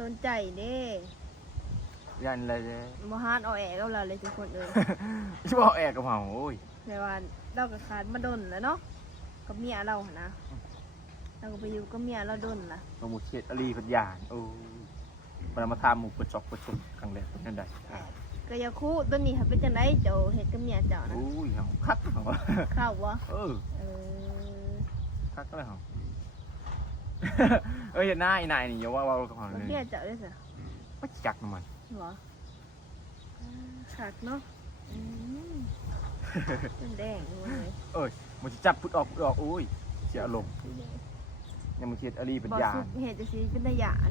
สนใจเด้ ยันอะไรเด้ บ่ฮาดเอาแอกกับเราเลยทุกคนเลย ชิบอกแอกกับเฮาโอ้ย แต่ว่าเราก็ขาดมาดนแล้วเนาะกับเมียเราหั่นนะเราก็ไปอยู่กับเมียเราดนล่ะ เราหมู่เขตอลีเพิ่นยานโอ้ยมันมาทำหมู่เปิดจอกเปิดชนครั้งแรกเป็นจังได๋ ก็อย่าคู่ตัวนี้ค่ะเป็นจังไดเจ้าเฮ็ดกับเมียเจ้านะ โอ้ยเฮาคักเฮา เข้าบ่ เออ เออ คักเลยเฮา เอ้ยนายนายนี่อย่าว่ากับเฮา แล้ว เลย เมียเจ้าได้ซะ บ่จักน้ำมัน บ่ขาดเนาะอืมเป็นแดงอยู่เลย เอ้ยมันสิจับพุดออกโอ้ยเสียอารมณ์ยังมันเขตอลีเป็น บ่ ยา สุ น ดเฮ็ดจังซี่เป็นตาหยาน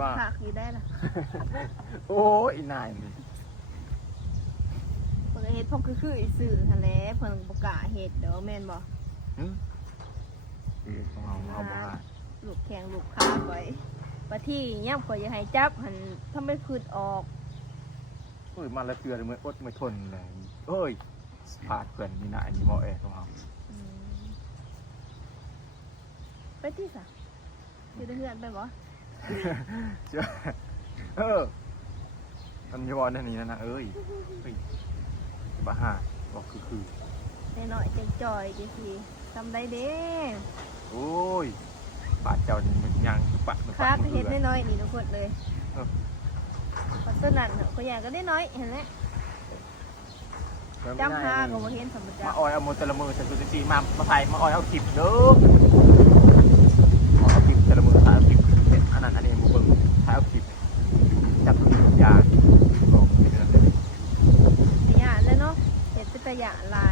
ว่า ขาดอยู่ได้ล่ะ โอ้ยนายนี่ เพิ่นก็เฮ็ดพวกคืออีสื่อหั่นแหละเพิ่นบ่กล้าเฮ็ดเด้อแม่นบ่ ของเฮาบ่ฮา ลูกแข้งลูกขาไว้ว่าที่ย่ำข่อยอยากให้จับหันทำไมคืดออก โอ้ยมาแล้วเตือนเลยมื้ออดไม่ทนเลยเอ้ยพาดเพื่อนนี่นายนี่บ่แอกของเฮา อืมไปที่สะอยู่ในเฮือนไปบ่ เชื่อมันจะบอกนั่นนี่นะเอ้ยเฮ้ยบ้าห่าบอกคือ ได้หน่อยจังจอยจังสิทำได้เด้ โอ้ยบาดเจ้านี่มันยังปะมัน ครั ปะ บ มัน เฮ็ด เหือ น้อยๆนี่ทุกคนเลยเพราะต้นนั้นเขาอยากก็ได้น้อยเห็นไหมจำหาก็บ่เห็นสมบัติ มาออยเอาโมเตลมือแต่ตัวจริงมาใส่มาออยเอาคลิปเด้อเอาคลิปเตลมือถ่ายเอาคลิปเป็นอันนั้นอันนี้มูเบิ้งถ่ายเอาคลิปจับตัวอย่างโอ้ย หยาดเลยเนาะเห็ดเป็นตะหยาดลาย